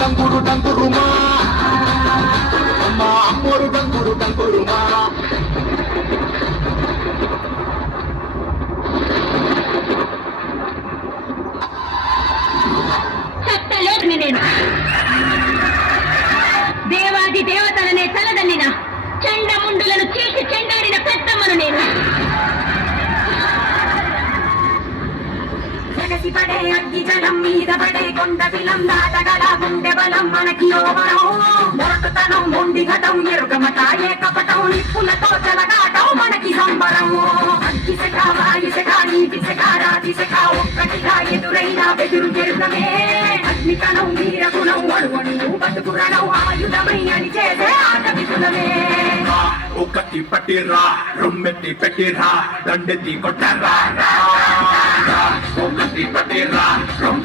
డంగురు డంగురుమా అమ్మా అమ్మోరు డంగురు డంగురుమా సప్తలోకిని నేను దేవాది దేవతలనే తలదన్నిన చండముండులను చీల్చి చెండాడిన పెద్దమ్మను నేను పడే అగ్గి జలం మీద పడే కొండ బిలం దాటగల గుండె బలం మనకి యోగం మొరటుతనం మొండి ఘటం ఎరుగమట ఏకపటం నిప్పులతో చెలగాటం మనకి సంబరం అగ్గిసెక వాయుసెక నీటిసెక రాతిసెక ఒక్కటిగా ఎదురైన బెదురు జరుగమే అగ్నికణం వీరగుణం అడువణు బతుకురణం ఆయుధమై అని చేసే ఆట విపులమే ఒకటి పట్టిరా రొమ్మెత్తి పెట్టిరా దండెత్తి కొట్టరా ఒకటి పట్టిరా రొమ్మె